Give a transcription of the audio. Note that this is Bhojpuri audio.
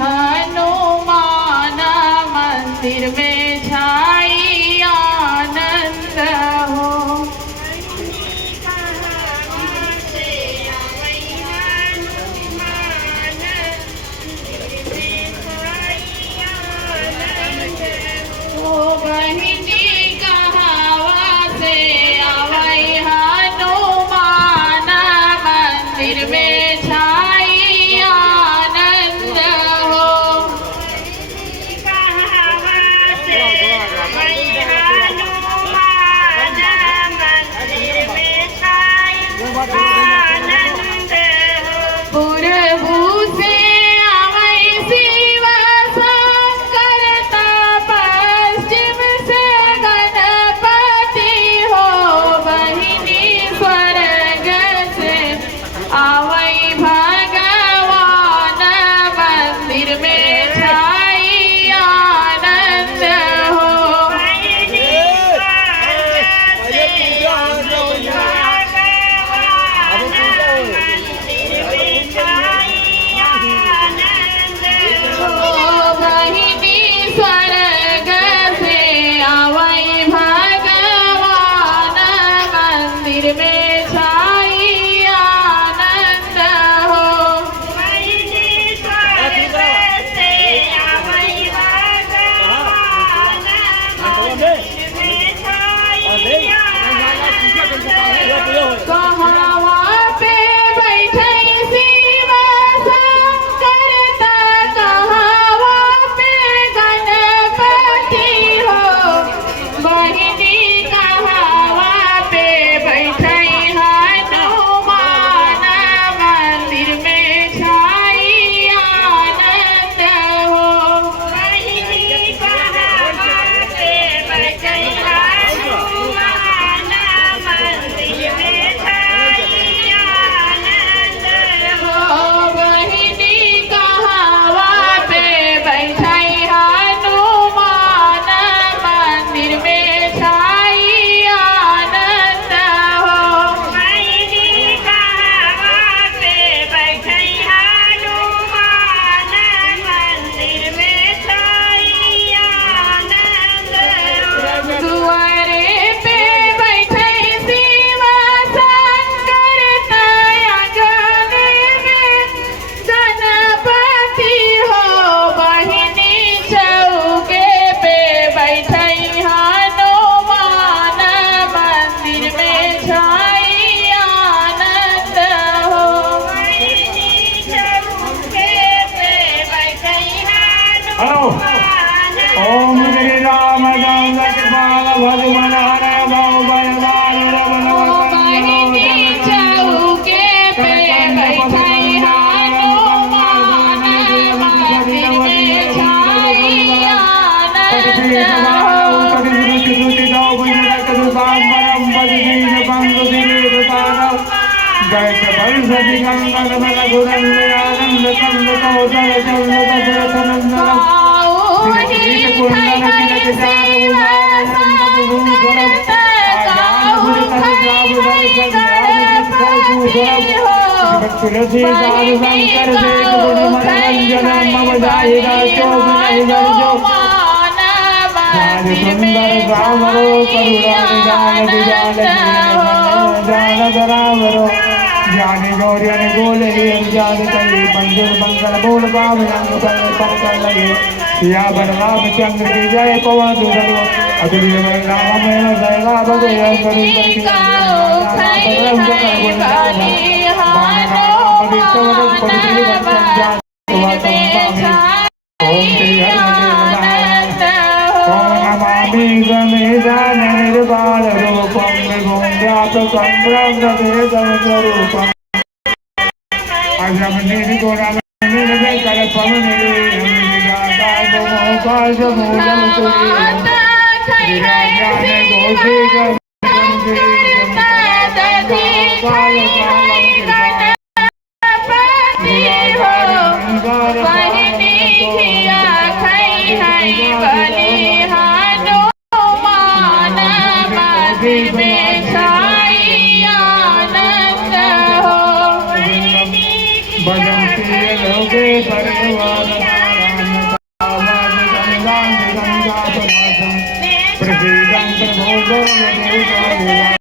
हनुमान मंदिर में छाई आनंद हो। ओ बहिनी कहावा से आवई हनुमान मंदिर में छाई आनंद हो। पूर्वू से आवई शिव शंकर पश्चिम से गणपति हो। बहिनी स्वर्ग से आवई भगवान मंदिर में छाई आनंद हो। बहिनी स्वर्ग से आवई भगवान मंदिर में छाई आनंद हो। कहावा पे बैठे शिव शंकर कहावा पे गणपति हो। बहिनी कहावा पे बैठे हनुमान मंदिर में छाई आनंद हो। बहिनी कहावा पे बैठे हनुमान मंदिर में छाई आनंद हो। दुआरे पे बैठे शिव शंकर आंगन में गणपति हो। बहिनी चौके पे बैठे हनुमान मंदिर में छाई आनंद हो। ओम श्री राम कृपाल भगवान हरे भगवान बहिनी चौके पे बैठे हनुमान मंदिर में छाई आनंद हो। तुलसी साधु शंकर से मनोरंजन बजाएगा चौक नहीं गरजो जान सुंदर रामरो करुणा जान जान रामरो जाने गौरियन बोले जान कही मंदिर मंगल बोल बाम रंग कर पर लगे या बलराम चंद्र की जय पवन दुधरो अतुल्य में राम में जयला बजे करुण करके नमामि गणेशान निर्बाल रूपम विभुंजात संभ्रम स्वरूपम अजम निर्गुणम निर्विकल्पम निर्विघ्नं भजन्ति लोके सर्वदा देव